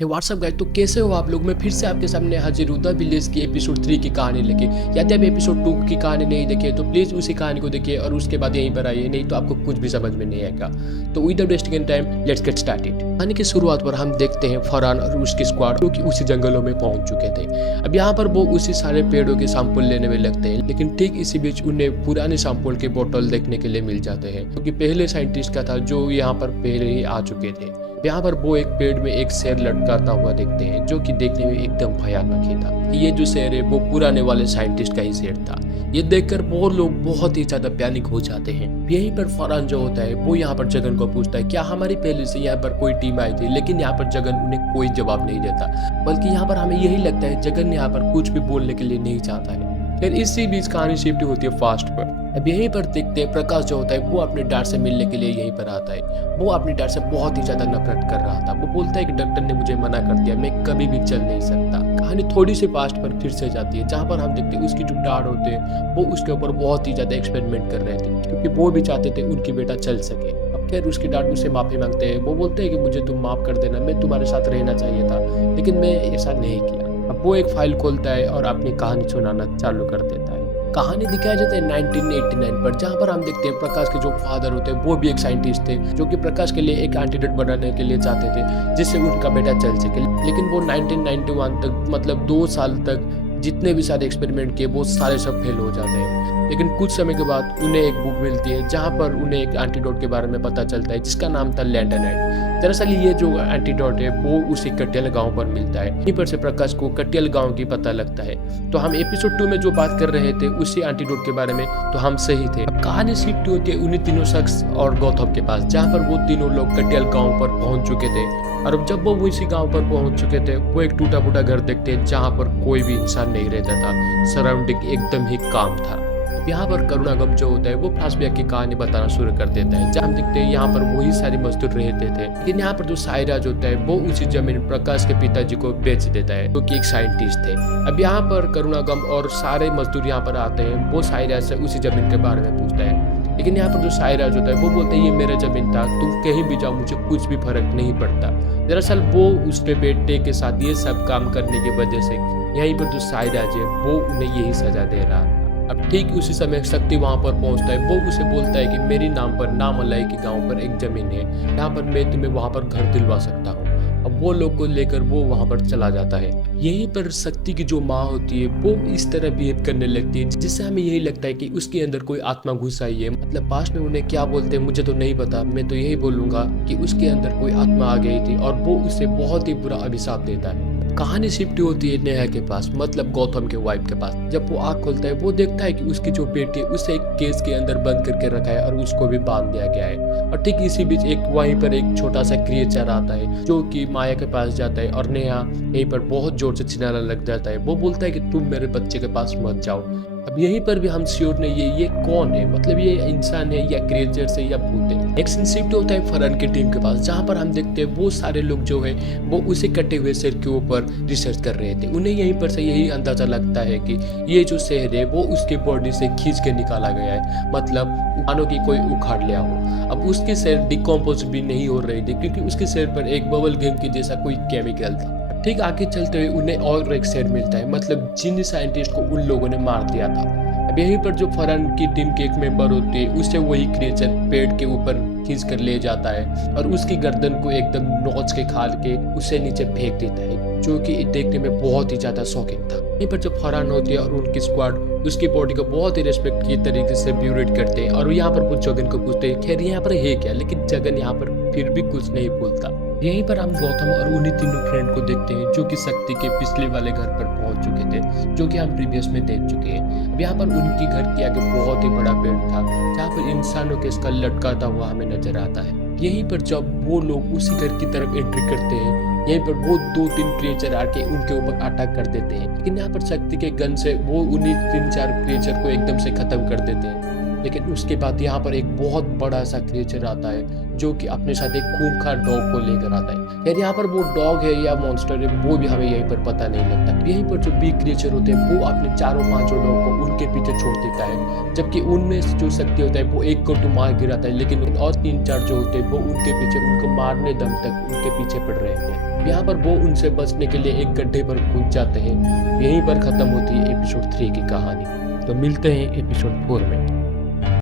हे WhatsApp guys, तो कैसे हो आप लोग। मैं फिर से आपके सामने हाजिर हूँ द विलेज की एपिसोड 3 की कहानी लेके। यदि आप एपिसोड 2 की कहानी नहीं देखे तो प्लीज़ उसी कहानी को देखिए और उसके बाद यहीं पर आइए, नहीं तो आपको कुछ भी समझ में नहीं आएगा। तो without wasting any time let's get started. कहानी की शुरुआत पर हम देखते हैं फरहान और उसकी स्क्वाड जो कि उसी जंगलों में पहुंच चुके थे। अब यहाँ पर वो उसी सारे पेड़ों के सैंपल लेने में लगते हैं, लेकिन ठीक इसी बीच उन्हें पुराने सैंपल के बोतल देखने के लिए मिल जाते हैं, क्योंकि पहले साइंटिस्ट का था जो यहाँ पर पहले ही आ चुके थे। यहाँ पर वो एक पेड़ में एक शेर लटकाता हुआ देखते हैं, जो कि देखने में एकदम भयानक ही था। ये जो शेर है वो पुराने वाले साइंटिस्ट का ही शेर था। ये देखकर वो लोग बहुत ही ज्यादा पैनिक हो जाते हैं। यहीं पर फरहान जो होता है वो यहाँ पर जगन को पूछता है क्या हमारी पहले से यहाँ पर कोई टीम आई थी, लेकिन यहाँ पर जगन उन्हें कोई जवाब नहीं देता, बल्कि यहाँ पर हमें यही लगता है जगन यहाँ पर कुछ भी बोलने के लिए नहीं चाहता है। फिर इसी बीच कहानी शिफ्ट होती है फास्ट पर। अब यहीं पर देखते हैं प्रकाश जो होता है वो अपने डैड से मिलने के लिए यहीं पर आता है। वो अपने डैड से बहुत ही ज्यादा नफरत कर रहा था। वो बोलता है कि डॉक्टर ने मुझे मना कर दिया, मैं कभी भी चल नहीं सकता। कहानी थोड़ी सी पास्ट पर फिर से जाती है, जहाँ पर हम देखते हैं उसकी जो डैड होते हैं वो उसके ऊपर बहुत ही ज्यादा एक्सपेरिमेंट कर रहे थे, क्योंकि वो भी चाहते थे उनकी बेटा चल सके। अब फिर उसकी डैड उससे माफी मांगते हैं। वो बोलते हैं कि मुझे तुम माफ कर देना, मैं तुम्हारे साथ रहना चाहिए था, लेकिन मैं ऐसा नहीं किया। अब वो एक फाइल खोलता है और अपनी कहानी सुनाना चालू कर देता है। कहानी दिखाया जाता है 1989 पर, जहाँ पर हम देखते हैं प्रकाश के जो फादर होते हैं वो भी एक साइंटिस्ट थे, जो कि प्रकाश के लिए एक एंटीडोट बनाने के लिए चाहते थे जिससे उनका बेटा चल सके। लेकिन वो 1991 तक, मतलब 2 साल तक जितने भी सारे एक्सपेरिमेंट किए वो सारे सब फेल हो जाते हैं। लेकिन कुछ समय के बाद उन्हें एक बुक मिलती है, जहाँ पर उन्हें एक एंटीडोट के बारे में पता चलता है जिसका नाम था लैंटरनाइट। दरअसल ये जो एंटीडोट है वो उसी कटियल गांव पर मिलता है। यहीं पर से प्रकाश को कटियल गांव की पता लगता है। तो हम एपिसोड 2 में जो बात कर रहे थे उसी एंटीडोट के बारे में, तो हम सही थे। अब कहानी शिफ्ट होती है उन्हीं तीनों शख्स और गौतम के पास, जहाँ पर वो तीनों लोग कटियल गांव पर पहुंच चुके थे। और जब वो इसी गांव पर पहुंच चुके थे वो एक टूटा फूटा घर देखते हैं, जहाँ पर कोई भी इंसान नहीं रहता था। सराउंडिंग एकदम ही काम था। यहाँ पर करुणागम जो होता है वो फ्लैशबैक की कहानी बताना शुरू कर देता है, जहाँ हम देखते हैं यहाँ पर वही सारे मजदूर रहते थे। लेकिन यहाँ पर जो सायराज होता है वो उसी जमीन प्रकाश के पिताजी को बेच देता है, जो कि एक साइंटिस्ट थे। अब यहाँ पर करुणागम और सारे मजदूर यहाँ पर आते हैं। वो सायराज से उसी जमीन के बारे में पूछता है, लेकिन यहाँ पर जो सायराज होता है वो बोलते हैं ये मेरा जमीन था, तुम कहीं भी जाओ मुझे कुछ भी फर्क नहीं पड़ता। दरअसल वो उसके बेटे के साथ ये सब काम करने की वजह से यहीं पर जो सायराज है वो उन्हें यही सजा दे रहा था। अब ठीक उसी समय शक्ति वहां पर पहुंचता है। वो उसे बोलता है कि मेरे नाम पर नामलाई के गांव पर एक जमीन है, यहाँ पर मैं तुम्हें वहां पर घर दिलवा सकता हूँ। अब वो लोग को लेकर वो वहां पर चला जाता है। यहीं पर शक्ति की जो माँ होती है वो इस तरह बिहेव करने लगती है, जिससे हमें यही लगता है कि उसके अंदर कोई आत्मा घुस आई है। मतलब पास्ट में उन्हें क्या बोलते हैं मुझे तो नहीं पता, मैं तो यही बोलूंगा कि उसके अंदर कोई आत्मा आ गई थी और वो उसे बहुत ही बुरा अभिशाप देता है। कहानी शिफ्ट होती है नेहा के पास, मतलब गौतम के वाइफ के पास। जब वो आँख खोलता है वो देखता है कि उसकी जो बेटी है उसे एक केस के अंदर बंद करके रखा है और उसको भी बांध दिया गया है। और ठीक इसी बीच एक वहीं पर एक छोटा सा क्रिएचर आता है, जो कि माया के पास जाता है और नेहा यहीं पर बहुत जोर से चिल्लाने लग जाता है। वो बोलता है कि तुम मेरे बच्चे के पास मत जाओ। अब यहीं पर भी हम श्योर नहीं है ये कौन है, मतलब ये इंसान है या क्रिएचर है या भूत है। एक्शन शिफ्ट होता है फरहान की टीम के पास, जहाँ पर हम देखते हैं वो सारे लोग जो है वो उसे कटे हुए शेर के ऊपर रिसर्च कर रहे थे। उन्हें यहीं पर से यही अंदाजा लगता है कि ये जो शेर है वो उसके बॉडी से खींच के निकाला गया है, मतलब मानो कि कोई उखाड़ लिया हो। अब उसके शेर डिकम्पोज भी नहीं हो रही थी, क्योंकि उसके शेर पर एक बबल गम की जैसा कोई केमिकल था। ठीक आगे चलते हुए उन्हें और एक शेर मिलता है, मतलब जिन साइंटिस्ट को उन लोगों ने मार दिया था। अब यहीं पर जो फरहान की टीम के एक मेंबर होती है उसे वही क्रिएचर पेड़ के ऊपर खींच कर ले जाता है और उसकी गर्दन को एकदम नोच के खाल के उसे नीचे फेंक देता है, जो कि देखने में बहुत ही ज्यादा शॉकिंग था। यहीं पर जब फरहान होती है और उनकी स्क्वाड उसकी बॉडी को बहुत ही रिस्पेक्ट के तरीके से ब्यूरेट करते हैं और यहाँ पर वो जगन को पूछते हैं खैर यहाँ पर है क्या, लेकिन जगन यहाँ पर फिर भी कुछ नहीं बोलता। यहीं पर हम गौतम और उन्हीं तीनों फ्रेंड को देखते हैं जो कि शक्ति के पिछले वाले घर पर पहुंच चुके थे, जो कि हम प्रीवियस में देख चुके हैं। अब यहाँ पर उनकी घर के आगे बहुत ही बड़ा पेड़ था, जहाँ पर इंसानों के स्कल लटकाता हुआ हमें नजर आता है। यहीं पर जब वो लोग उसी घर की तरफ एंट्री करते हैं, यहीं पर वो 2-3 क्रिएचर आके उनके ऊपर अटैक कर देते हैं, लेकिन यहाँ पर शक्ति के गन से वो उन्हीं 3-4 क्रिएचर को एकदम से खत्म कर देते हैं। लेकिन उसके बाद यहाँ पर एक बहुत बड़ा सा क्रिएचर आता है जो कि अपने साथ एक खूंखार डॉग को लेकर आता है। यार यहाँ पर वो डॉग है या मॉन्स्टर है वो भी हमें यहीं पर पता नहीं लगता। यहीं पर जो बिग क्रिएचर होते हैं वो अपने चारों पांचों डॉग को उनके पीछे छोड़ देता है, जबकि उनमें से जो शक्ति होता है वो एक को तो मार गिराता है, लेकिन और 3-4 जो होते हैं वो उनके पीछे उनको मारने दम तक उनके पीछे पड़ रहे हैं। यहाँ पर वो उनसे बचने के लिए एक गड्ढे पर कूद जाते हैं। यहीं पर खत्म होती है एपिसोड 3 की कहानी। तो मिलते हैं एपिसोड 4 में।